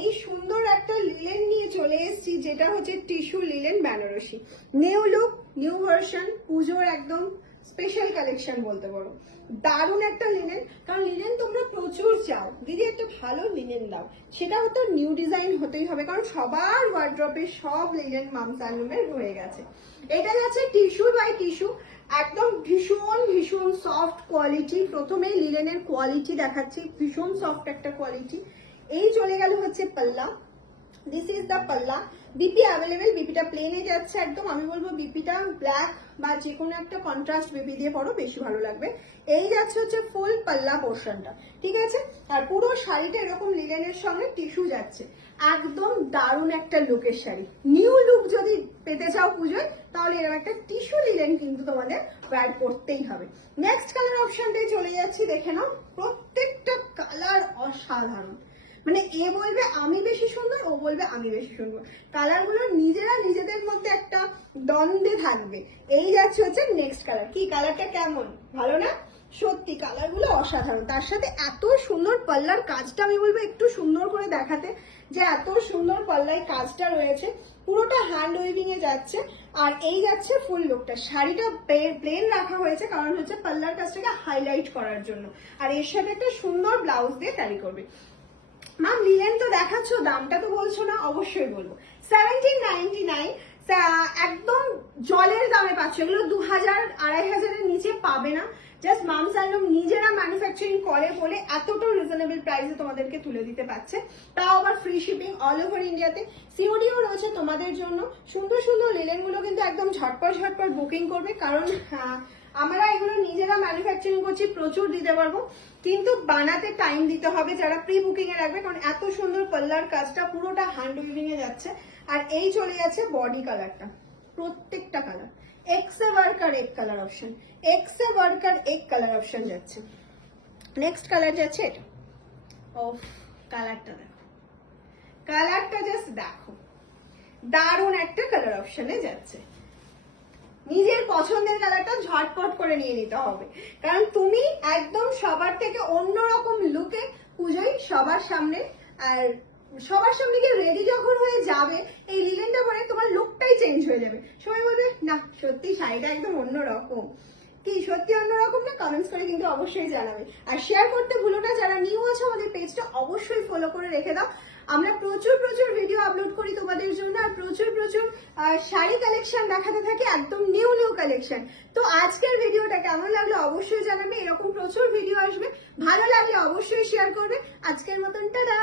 এই সুন্দর একটা লিলেন নিয়ে চলে এসেছি, যেটা হচ্ছে tissue linen Banarasi. New look, new version, পুজোর একদম স্পেশাল কালেকশন বলতে পারো। দারুণ একটা লিনেন, কারণ লিনেন তোমরা প্রচুর চাও, দিদি একটা ভালো লিনেন দাও, সেটা হতো নিউ ডিজাইন হতেই হবে, কারণ সবার ওয়ার্ড্রপে সব লিনেন মামস আলুমের হয়ে গেছে। এটা যাচ্ছে টিস্যু বাই টিস্যু, একদম ভীষণ ভীষণ সফট কোয়ালিটি। প্রথমেই লিলেনের কোয়ালিটি দেখাচ্ছি, ভীষণ সফট একটা কোয়ালিটি। এই চলে গেল হচ্ছে পাল্লা, দিস ইজ দ্য পাল্লা। বিপি অ্যাভেলেবেল, বিপিটা প্লেনে যাচ্ছে একদম। আমি বলবো বিপিটা ব্ল্যাক বা যে কোনো একটা কন্ট্রাস্ট বিপি দিয়ে পরো, বেশি ভালো লাগবে। এই যাচ্ছে হচ্ছে ফুল পাল্লা পোর্শনটা, ঠিক আছে। আর পুরো শাড়িটা এরকম লিলেনের সঙ্গে টিস্যু যাচ্ছে, একদম দারুণ একটা লুকের শাড়ি। নিউ লুক যদি পেতে চাও পুজোয়, তাহলে এরকম একটা টিস্যু লিলেন কিন্তু তোমাদের ওয়্যার করতেই হবে। নেক্সট কালার অপশনটাই চলে যাচ্ছি, দেখে নাও। প্রত্যেকটা কালার অসাধারণ, মানে এ বলবে আমি বেশি সুন্দর, ও বলবে আমি বেশি সুন্দর। কালারগুলো নিজেরা নিজেদের মধ্যে একটা দ্বন্দ্বে থাকবে। এই যাচ্ছে হচ্ছে নেক্সট কালার। কি কালারটা কেমন, ভালো না? সত্যি কালারগুলো অসাধারণ। তার সাথে এত সুন্দর পাল্লার কাজটা, আমি বলবো একটু সুন্দর করে দেখাতে, যে এত সুন্দর পাল্লায় কাজটা রয়েছে, পুরোটা হ্যান্ড ওয়েভিং এ যাচ্ছে। আর এই যাচ্ছে ফুল লুকটা। শাড়িটা প্লেন রাখা হয়েছে, কারণ হচ্ছে পাল্লার কাজটাকে হাইলাইট করার জন্য। আর এর সাথে একটা সুন্দর ব্লাউজ দিয়ে ক্যারি করবে। ম্যাম লিলেন তো দেখাচ্ছ, দামটা তো বলছো না? অবশ্যই বলবো। 1799, একদম জলের দামে পাচ্ছ। এগুলো 2000 2500 নিচে পাবে না। জাস্ট মামস আলম নিজেরা ম্যানুফ্যাকচারিং করে বলে এতটা রিজনেবল প্রাইসে তোমাদেরকে তুলে দিতে পারছে, তাও আবার ফ্রি শিপিং অল ওভার ইন্ডিয়াতে। সিওডিও রয়েছে তোমাদের জন্য। সুন্দর সুন্দর লিলেনগুলো কিন্তু একদম ঝটপট ঝটপট বুকিং করবে, কারণ আমরা এগুলো নিজেরা ম্যানুফ্যাকচারিং করছি, প্রচুর দিতে পারবো, কিন্তু বানাতে টাইম দিতে হবে যারা প্রি বুকিং এ রাখবে, কারণ এত সুন্দর পাল্লার কাজটা পুরোটা হ্যান্ড উইভিং এ যাচ্ছে। আর এই চলে যাচ্ছে বডি কালারটা, প্রত্যেকটা কালার এক্সে ওয়ার্কার এক কালার অপশন, এক্সে ওয়ার্কার এক কালার অপশন যাচ্ছে। নেক্সট কালার যাচ্ছে এটা। ওফ, কালারটা দেখো, কালারটা জাস্ট দেখো, দারুণ একটা কালার অপশনে যাচ্ছে। নিজের পছন্দের কালারটা ঝটপট করে নিয়ে নিতে হবে, কারণ তুমি একদম সবার থেকে অন্যরকম লুকে পুজোয় সবার সামনে, আর সবার সামনে গিয়ে রেডি যখন হয়ে যাবে, এই লিলেনটা পরে তোমার লুকটাই চেঞ্জ হয়ে যাবে। সবাই বলবে না সত্যি শাড়িটা একদম অন্যরকম। কি সত্যি অন্যরকম না? কমেন্টস করে কিন্তু অবশ্যই জানাবে। আর শেয়ার করতে ভুলো না। যারা নিউ আছে আমাদের পেজটা অবশ্যই ফলো করে রেখে দাও। আমরা প্রচুর প্রচুর ভিডিও আপলোড করি তোমাদের জন্য, আর প্রচুর প্রচুর শাড়ি কালেকশন দেখাতে থাকি, একদম নিউ নিউ কালেকশন। তো আজকের ভিডিওটা কেমন লাগলো অবশ্যই জানাবে। এরকম প্রচুর ভিডিও আসবে, ভালো লাগলে অবশ্যই শেয়ার করবে। আজকের মতন টাটা।